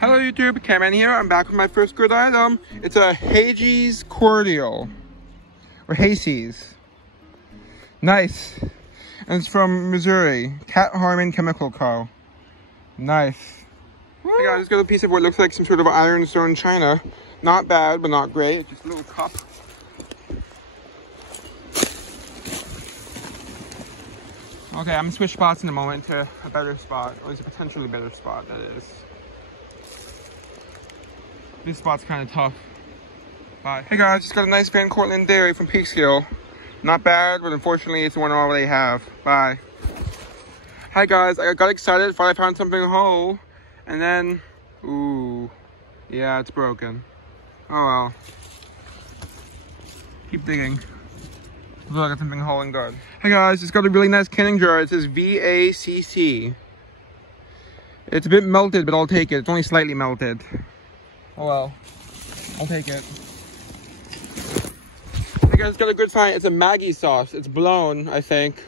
Hello YouTube, Cameron here. I'm back with my first good item. It's a Hazy's cordial. Or Hazy's. Nice. And it's from Missouri. Cat Harmon Chemical Co. Nice. I got just got a piece of what looks like some sort of ironstone china. Not bad, but not great. Just a little cup. Okay, I'm gonna switch spots in a moment to a better spot. Or it's a potentially better spot, that is. This spot's kind of tough. Bye. Hey guys, just got a nice Van Cortlandt dairy from Peekskill. Not bad, but unfortunately it's the one all they have. Bye. Hi guys, I got excited, thought I found something whole. And then, ooh, yeah, it's broken. Oh well. Keep digging. Look, I got something whole and good. Hey guys, it's got a really nice canning jar. It says VACC. It's a bit melted, but I'll take it. It's only slightly melted. Oh well, I'll take it. Hey guys, it's got a good sign. It's a Maggi sauce. It's blown, I think.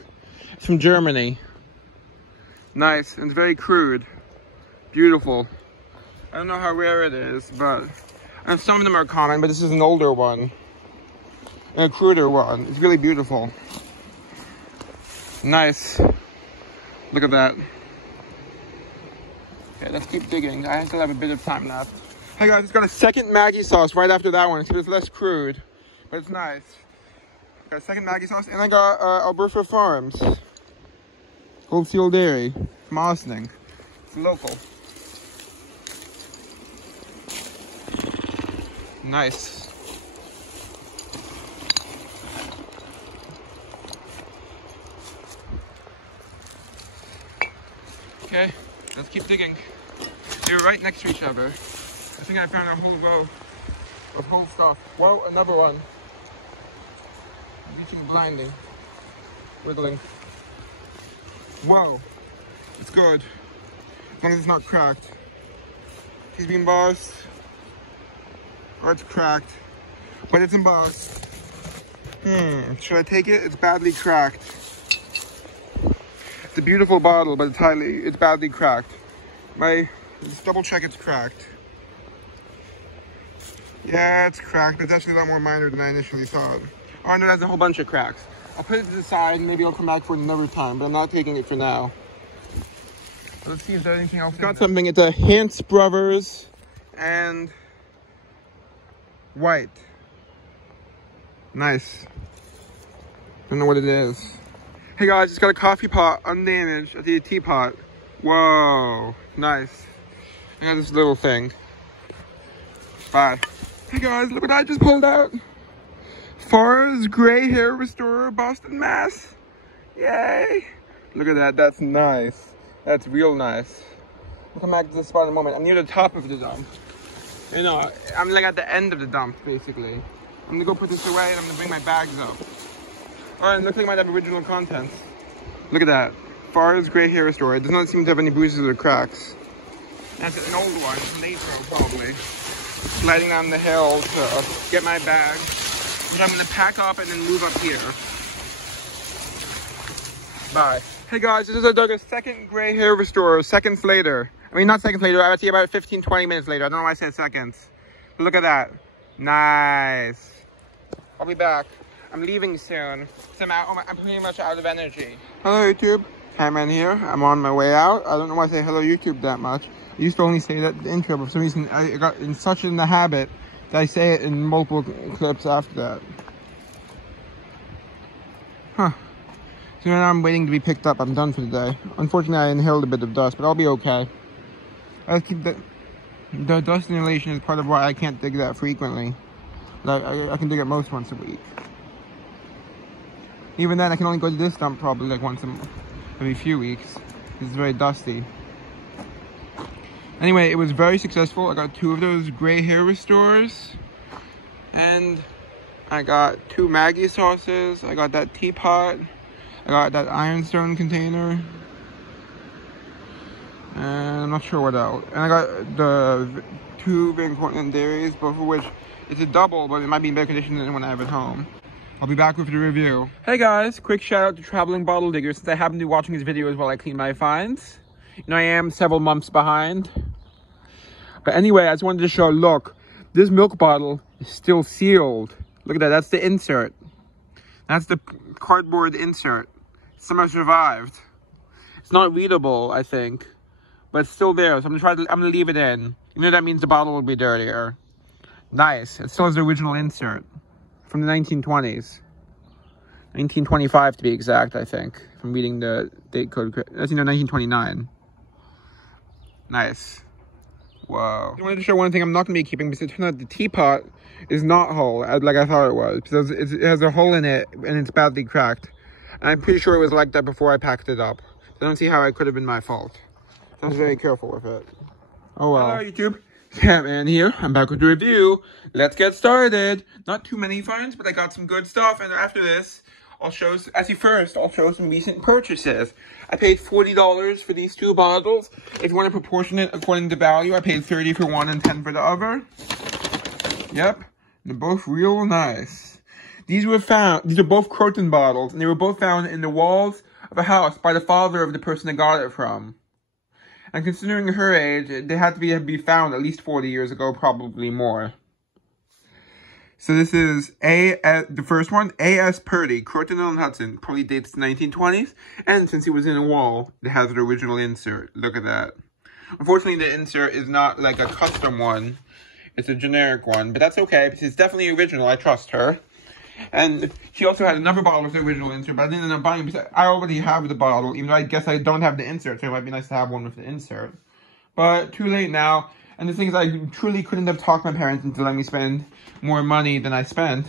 It's from Germany. Nice, and it's very crude. Beautiful. I don't know how rare it is, but... And some of them are common, but this is an older one. And a cruder one. It's really beautiful. Nice. Look at that. Okay, let's keep digging. I still have a bit of time left. Hey guys, it's got a second Maggi sauce right after that one, so it's less crude, but it's nice. Got a second Maggi sauce, and I got Alberta Farms Gold Seal Dairy from Ossining. It's local. Nice. Okay, let's keep digging. They're right next to each other. I think I found a whole row of whole stuff. Whoa, another one. Reaching blindly. Wiggling. Whoa. It's good. As long as it's not cracked. It's being embossed. Or it's cracked. But it's embossed. Should I take it? It's badly cracked. It's a beautiful bottle, but it's badly cracked. Let's double check it's cracked. Yeah, it's cracked. It's actually a lot more minor than I initially thought. Oh no, that's a whole bunch of cracks. I'll put it to the side and maybe I'll come back for it another time, but I'm not taking it for now. Let's see if there's anything else. Got something. It's a Hans Brothers and white. Nice. Don't know what it is. Hey guys, just got a coffee pot, undamaged, at the teapot. Whoa, nice. I got this little thing. Bye. Hey guys, look what I just pulled out. Farr's Gray Hair Restorer, Boston, Mass. Yay. Look at that, that's nice. That's real nice. I'll come back to this spot in a moment. I'm near the top of the dump. You know, I'm like at the end of the dump, basically. I'm gonna go put this away and I'm gonna bring my bags up. Alright, it looks like it might have original contents. Look at that. Farr's Gray Hair Restorer. It does not seem to have any bruises or cracks. That's an old one, from Natro probably. Sliding down the hill to get my bag, which I'm gonna pack up and then move up here. Bye. Hey guys, this is a second Gray Hair Restorer, seconds later. I mean, not seconds later, I would say about 15-20 minutes later. I don't know why I said seconds. But look at that. Nice. I'll be back. I'm leaving soon. So I'm pretty much out of energy. Hello YouTube, Cameron here. I'm on my way out. I don't know why I say hello YouTube that much. I used to only say that in the intro, but for some reason I got in such in the habit that I say it in multiple clips after that. Huh. So now I'm waiting to be picked up. I'm done for the day. Unfortunately, I inhaled a bit of dust, but I'll be okay. I keep the dust inhalation is part of why I can't dig that frequently. I can dig it most once a week. Even then, I can only go to this dump probably like once every few weeks. It's very dusty. Anyway, it was very successful. I got 2 of those Gray Hair Restorers. And I got 2 Maggi sauces. I got that teapot. I got that ironstone container. And I'm not sure what else. And I got the 2 Van Cortlandt dairies, both of which it's a double, but it might be in better condition than the one I have at home. I'll be back with the review. Hey guys, quick shout out to Traveling Bottle Digger since I happen to be watching his videos while I clean my finds. You know, I am several months behind. But anyway, I just wanted to show, look, this milk bottle is still sealed. Look at that, that's the insert. That's the cardboard insert. Somehow survived. It's not readable, I think, but it's still there. So I'm gonna leave it in. You know that means the bottle will be dirtier. Nice. It still has the original insert from the 1920s. 1925 to be exact, I think. From reading the date code. That's, 1929. Nice. Whoa. I wanted to show one thing I'm not going to be keeping, because it turned out the teapot is not whole, like I thought it was. Because it has a hole in it, and it's badly cracked. And I'm pretty sure it was like that before I packed it up. I don't see how it could have been my fault. I was very careful with it. Oh well. Hello YouTube. Catman here. I'm back with the review. Let's get started. Not too many finds, but I got some good stuff. And after this, I'll show some recent purchases. I paid $40 for these two bottles. If you want to proportion it according to value, I paid $30 for one and $10 for the other. Yep, they're both real nice. These are both Croton bottles, and they were both found in the walls of a house by the father of the person that got it from. And considering her age, they had to be found at least 40 years ago, probably more. So this is the first one, A.S. Purdy, Croton on Hudson, probably dates the 1920s. And since he was in a wall, it has an original insert. Look at that. Unfortunately, the insert is not like a custom one. It's a generic one, but that's okay, because it's definitely original. I trust her. And she also had another bottle with the original insert, but I didn't end up buying it because I already have the bottle, even though I guess I don't have the insert, so it might be nice to have one with the insert. But too late now. And the thing is, I truly couldn't have talked my parents into letting me spend more money than I spent.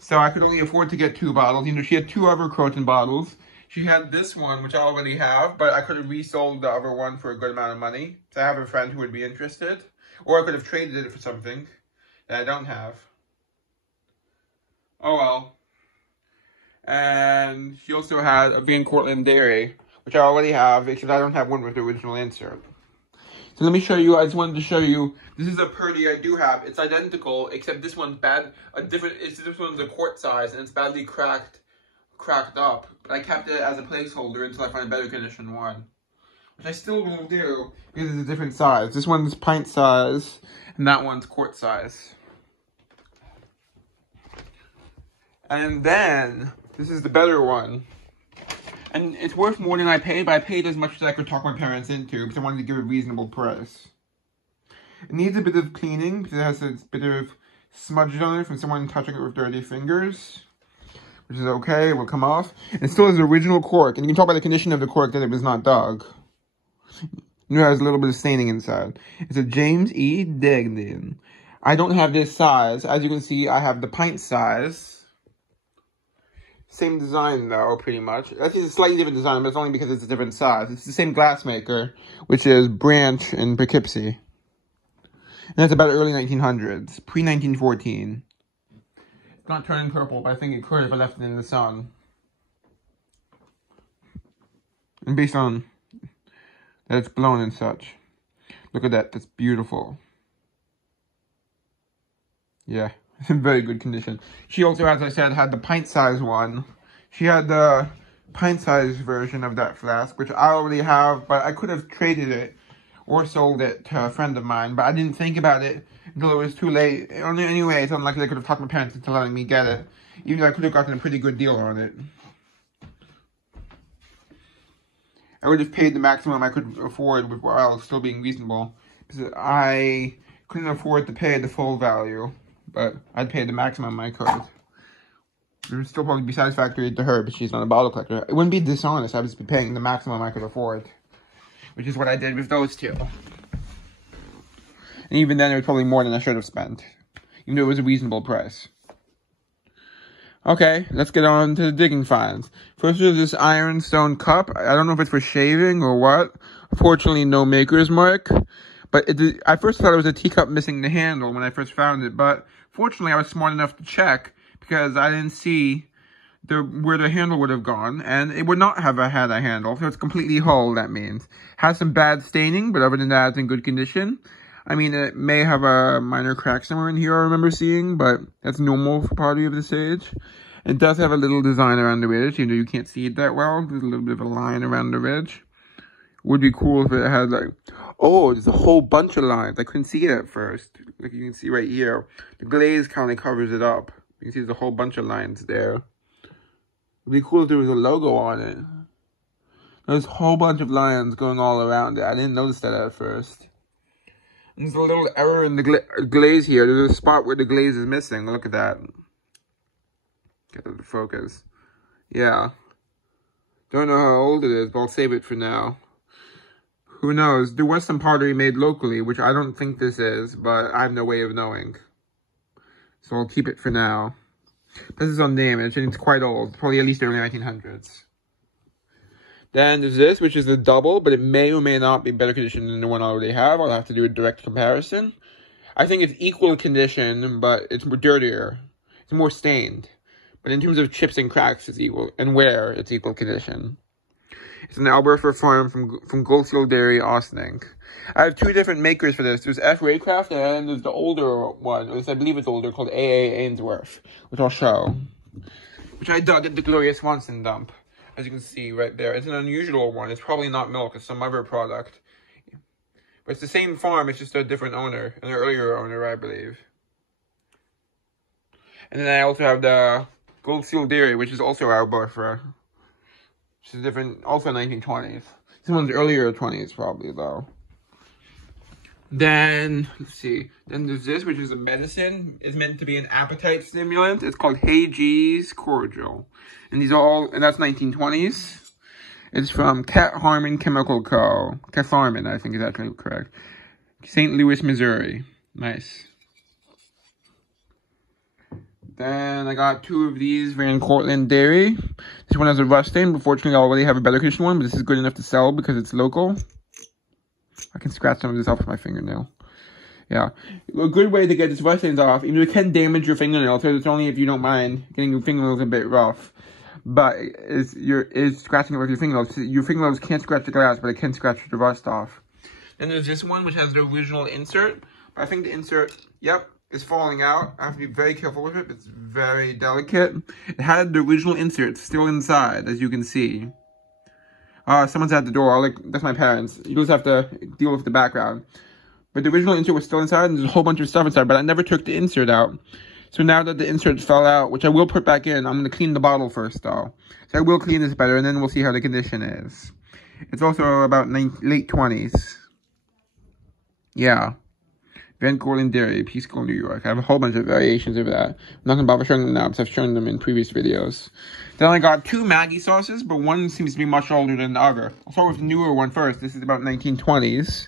So I could only afford to get two bottles. She had two other Croton bottles. She had this one, which I already have, but I could have resold the other one for a good amount of money. So I have a friend who would be interested. Or I could have traded it for something that I don't have. Oh well. And she also had a Van Cortlandt Dairy, which I already have, except I don't have one with the original insert. So let me show you, I just wanted to show you, this is a Purdy I do have. It's identical, except this one's bad, this one's a quart size, and it's badly cracked up. But I kept it as a placeholder until I find a better condition one. Which I still will do, because it's a different size. This one's pint size, and that one's quart size. And then, this is the better one. And it's worth more than I paid, but I paid as much as I could talk my parents into, because I wanted to give a reasonable price. It needs a bit of cleaning, because it has a bit of smudge on it from someone touching it with dirty fingers. Which is okay, it will come off. And it still has the original cork, and you can tell by the condition of the cork that it was not dug. It has a little bit of staining inside. It's a James E. Degnan. I don't have this size. As you can see, I have the pint size. Same design though, pretty much. It's a slightly different design, but it's only because it's a different size. It's the same glassmaker, which is Branch in Poughkeepsie. And that's about early 1900s, pre-1914. It's not turning purple, but I think it could if I left it in the sun. And based on that it's blown and such. Look at that, that's beautiful. Yeah. It's in very good condition. She also, as I said, had the pint-size one. She had the pint-size version of that flask, which I already have, but I could have traded it or sold it to a friend of mine, but I didn't think about it until it was too late. Anyway, it's unlikely I could have talked my parents into letting me get it, even though I could have gotten a pretty good deal on it. I would have paid the maximum I could afford while still being reasonable, because I couldn't afford to pay the full value. But I'd pay the maximum I could. It would still probably be satisfactory to her, but she's not a bottle collector. It wouldn't be dishonest. I would just be paying the maximum I could afford. Which is what I did with those two. And even then, it was probably more than I should have spent. Even though it was a reasonable price. Okay, let's get on to the digging finds. First is this ironstone cup. I don't know if it's for shaving or what. Fortunately, no maker's mark. But I first thought it was a teacup missing the handle when I first found it. But fortunately, I was smart enough to check because I didn't see where the handle would have gone. And it would not have had a handle. So it's completely whole, that means. Has some bad staining, but other than that, it's in good condition. I mean, it may have a minor crack somewhere in here I remember seeing. But that's normal for pottery of this age. It does have a little design around the ridge. You know, you can't see it that well. There's a little bit of a line around the ridge. Would be cool if it had like, oh, there's a whole bunch of lines. I couldn't see it at first. Like you can see right here. The glaze kind of covers it up. You can see there's a whole bunch of lines there. It'd be cool if there was a logo on it. There's a whole bunch of lines going all around it. I didn't notice that at first. And there's a little error in the glaze here. There's a spot where the glaze is missing. Look at that. Get it to focus. Yeah. Don't know how old it is, but I'll save it for now. Who knows? There was some pottery made locally, which I don't think this is, but I have no way of knowing. So I'll keep it for now. This is undamaged, and it's quite old. Probably at least early 1900s. Then there's this, which is the double, but it may or may not be better condition than the one I already have. I'll have to do a direct comparison. I think it's equal condition, but it's more dirtier. It's more stained. But in terms of chips and cracks, it's equal. And wear, it's equal condition. It's an Alberta farm from Goldfield Dairy, Ossining. I have two different makers for this. There's F. Raycraft, and there's the older one, which I believe it's older, called A.A. Ainsworth, which I'll show. Which I dug at the Gloria Swanson dump. As you can see right there. It's an unusual one. It's probably not milk. It's some other product. But it's the same farm. It's just a different owner. An earlier owner, I believe. And then I also have the Gold Seal Dairy, which is also Alberta. Which is different. Also 1920s. This one's earlier 20s probably, though. Then, let's see. Then there's this, which is a medicine. It's meant to be an appetite stimulant. It's called Hey G's Cordial. And these are all, and that's 1920s. It's from Cat Harmon Chemical Co. Cat Harmon, I think is actually correct. St. Louis, Missouri. Nice. Then I got two of these Van Cortlandt Dairy. This one has a rust stain, but fortunately I already have a better condition one, but this is good enough to sell because it's local. I can scratch some of this off with my fingernail. Yeah. A good way to get this rust stains off, even though it can damage your fingernails, so it's only if you don't mind getting your fingernails a bit rough. But is scratching it with your fingernails. Your fingernails can't scratch the glass, but it can scratch the rust off. Then there's this one, which has the original insert. But I think the insert, yep, is falling out. I have to be very careful with it. It's very delicate. It had the original insert still inside, as you can see. Someone's at the door. That's my parents. You just have to deal with the background. But the original insert was still inside, and there's a whole bunch of stuff inside, but I never took the insert out. So now that the insert fell out, which I will put back in, I'm going to clean the bottle first, though. So I will clean this better, and then we'll see how the condition is. It's also about late 20s. Yeah. Van Cortlandt Dairy, Peace Corps, New York. I have a whole bunch of variations of that. I'm not going to bother showing them now, because I've shown them in previous videos. Then I got two Maggi sauces, but one seems to be much older than the other. I'll start with the newer one first. This is about 1920s.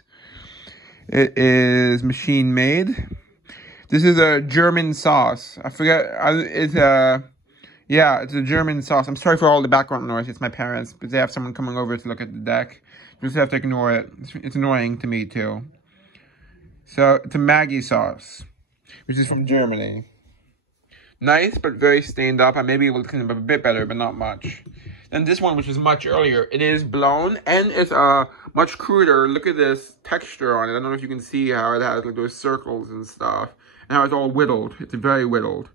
It is machine made. This is a German sauce. I forget. It's a German sauce. I'm sorry for all the background noise. It's my parents, but they have someone coming over to look at the deck. You just have to ignore it. It's annoying to me too. So it's a Maggi sauce, which is from Germany. Nice, but very stained up. I may be able to clean it up a bit better, but not much. Then this one, which is much earlier, it is blown, and it's much cruder. Look at this texture on it. I don't know if you can see how it has like those circles and stuff. And how it's all whittled. It's very whittled.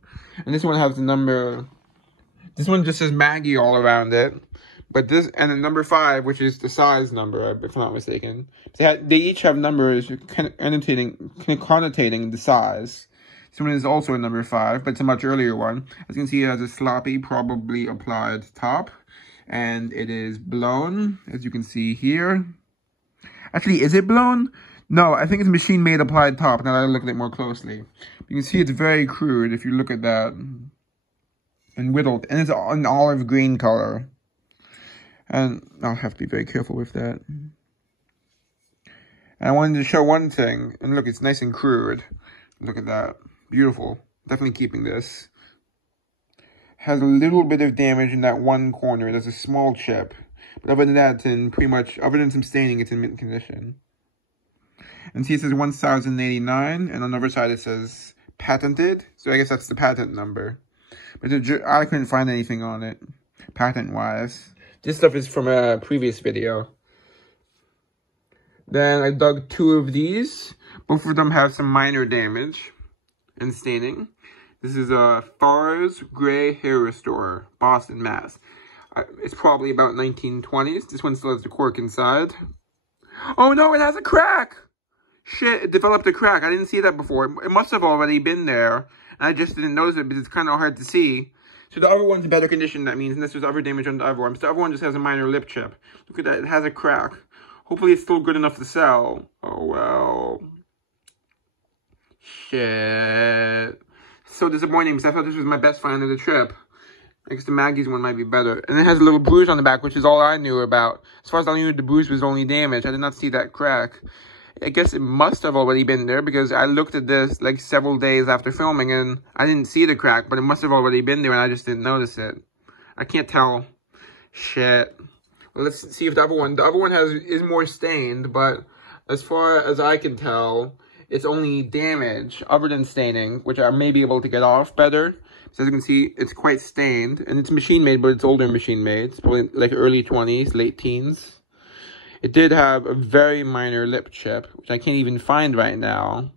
And this one has the number... This one just says Maggi all around it. But this, and the number 5, which is the size number, if I'm not mistaken. They each have numbers connotating the size. This one is also a number 5, but it's a much earlier one. As you can see, it has a sloppy, probably applied top. And it is blown, as you can see here. Actually, is it blown? No, I think it's machine made applied top. Now that I look at it more closely. You can see it's very crude if you look at that. And whittled. And it's an olive green color. And I'll have to be very careful with that. And I wanted to show one thing. And look, it's nice and crude. Look at that. Beautiful. Definitely keeping this. Has a little bit of damage in that one corner. There's a small chip. But other than that, it's in pretty much, other than some staining, it's in mint condition. And see, it says 1089. And on the other side, it says patented. So I guess that's the patent number. But I couldn't find anything on it, patent-wise. This stuff is from a previous video. Then I dug 2 of these. Both of them have some minor damage and staining. This is a Farr's Gray Hair Restorer, Boston, Mass. It's probably about 1920s. This one still has the cork inside. Oh no, it has a crack! Shit, it developed a crack. I didn't see that before. It must have already been there. And I just didn't notice it because it's kind of hard to see. So the other one's in better condition, that means, unless there's other damage on the other one. But the other one just has a minor lip chip. Look at that, it has a crack. Hopefully it's still good enough to sell. Oh well. Shit. So disappointing because I thought this was my best find of the trip. I guess the Maggie's one might be better. And it has a little bruise on the back, which is all I knew about. As far as I knew, the bruise was only damage. I did not see that crack. I guess it must have already been there because I looked at this like several days after filming and I didn't see the crack, but it must have already been there and I just didn't notice it. I can't tell. Shit. Well, let's see if the other one is more stained, but as far as I can tell, it's only damage other than staining, which I may be able to get off better. So as you can see, it's quite stained and it's machine made, but it's older machine made. It's probably like early 20s, late teens. It did have a very minor lip chip, which I can't even find right now.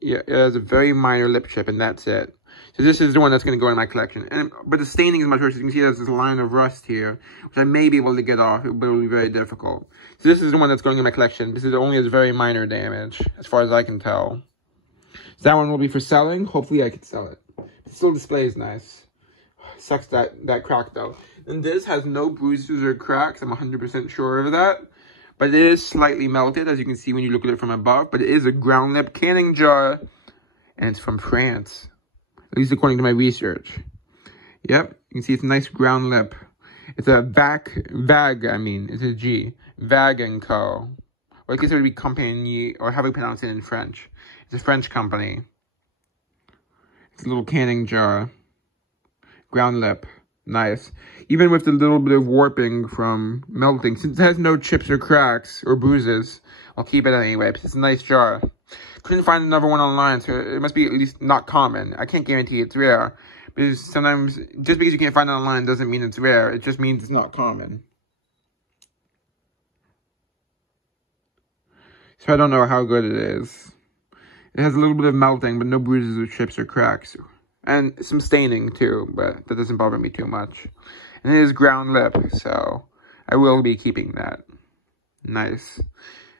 Yeah, it has a very minor lip chip, and that's it. So this is the one that's going to go in my collection. But the staining is much worse. You can see there's this line of rust here, which I may be able to get off, but it will be very difficult. So this is the one that's going in my collection, because it only has very minor damage, as far as I can tell. So that one will be for selling. Hopefully I can sell it. It still displays nice. Sucks that crack, though. And this has no bruises or cracks. I'm 100% sure of that. But it is slightly melted, as you can see when you look at it from above. But it is a ground lip canning jar. And it's from France. At least according to my research. Yep. You can see it's a nice ground lip. It's a it's a G. Vag & Co. Or I guess it would be Compagnie, or how we pronounce it in French. It's a French company. It's a little canning jar. Ground lip. Nice. Even with the little bit of warping from melting, since it has no chips or cracks or bruises, I'll keep it anyway, because it's a nice jar. Couldn't find another one online, so it must be at least not common. I can't guarantee it's rare, because sometimes, just because you can't find it online doesn't mean it's rare. It just means it's not common. So I don't know how good it is. It has a little bit of melting, but no bruises or chips or cracks. And some staining too, but that doesn't bother me too much. And it is ground lip, so I will be keeping that. Nice.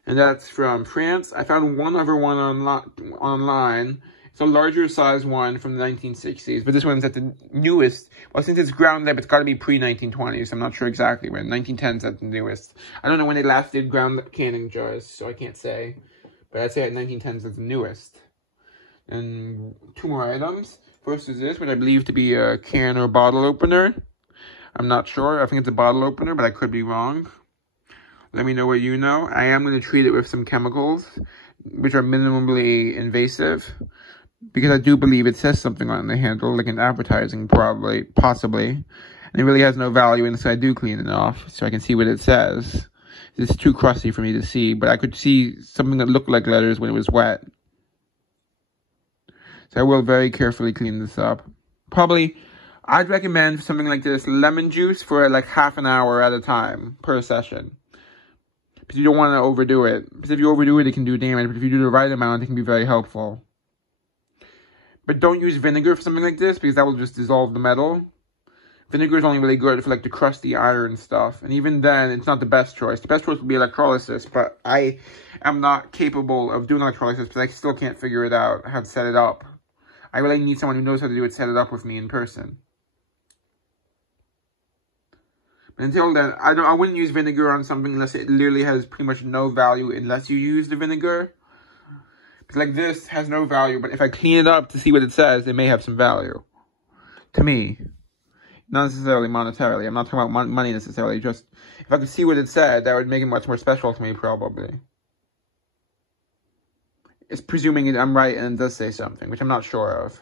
And that's from France. I found one other one online. It's a larger size one from the 1960s, but this one's at the newest. Well, since it's ground lip, it's got to be pre-1920s. I'm not sure exactly when. 1910s at the newest. I don't know when they last did ground lip canning jars, so I can't say. But I'd say at 1910s it's the newest. And two more items. First is this, which I believe to be a can or bottle opener. I'm not sure. I think it's a bottle opener, but I could be wrong. Let me know what you know. I am going to treat it with some chemicals, which are minimally invasive, because I do believe it says something on the handle, like in advertising, possibly. And it really has no value unless I do clean it off, so I can see what it says. It's too crusty for me to see, but I could see something that looked like letters when it was wet. So I will very carefully clean this up. Probably, I'd recommend something like this, lemon juice for like half an hour at a time per session. Because you don't want to overdo it. Because if you overdo it, it can do damage. But if you do the right amount, it can be very helpful. But don't use vinegar for something like this, because that will just dissolve the metal. Vinegar is only really good for like the crusty iron stuff. And even then, it's not the best choice. The best choice would be electrolysis. But I am not capable of doing electrolysis, because I still can't figure it out, how to set it up. I really need someone who knows how to do it, set it up with me in person. But until then, I wouldn't use vinegar on something unless it literally has pretty much no value unless you use the vinegar. Because like this has no value, but if I clean it up to see what it says, it may have some value. To me. Not necessarily monetarily. I'm not talking about money necessarily. Just, if I could see what it said, that would make it much more special to me, probably. It's presuming I'm right and it does say something, which I'm not sure of.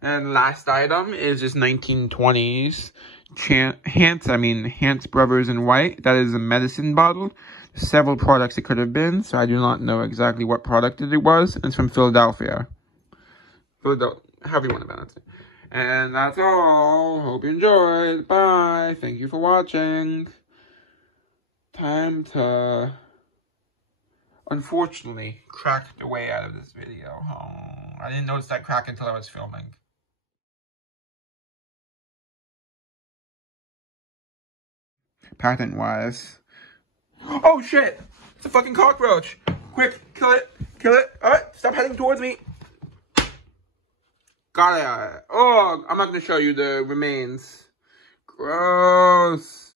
And last item is this 1920s Hantz Brothers in White. That is a medicine bottle. There's several products it could have been, so I do not know exactly what product it was. It's from Philadelphia. However you want to pronounce it. And that's all. Hope you enjoyed. Bye. Thank you for watching. Time to, unfortunately, crack the way out of this video. Oh, I didn't notice that crack until I was filming. patent-wise. Oh, shit! It's a fucking cockroach! Quick, kill it! Kill it! Alright, stop heading towards me! Got it! Oh, I'm not gonna show you the remains. Gross!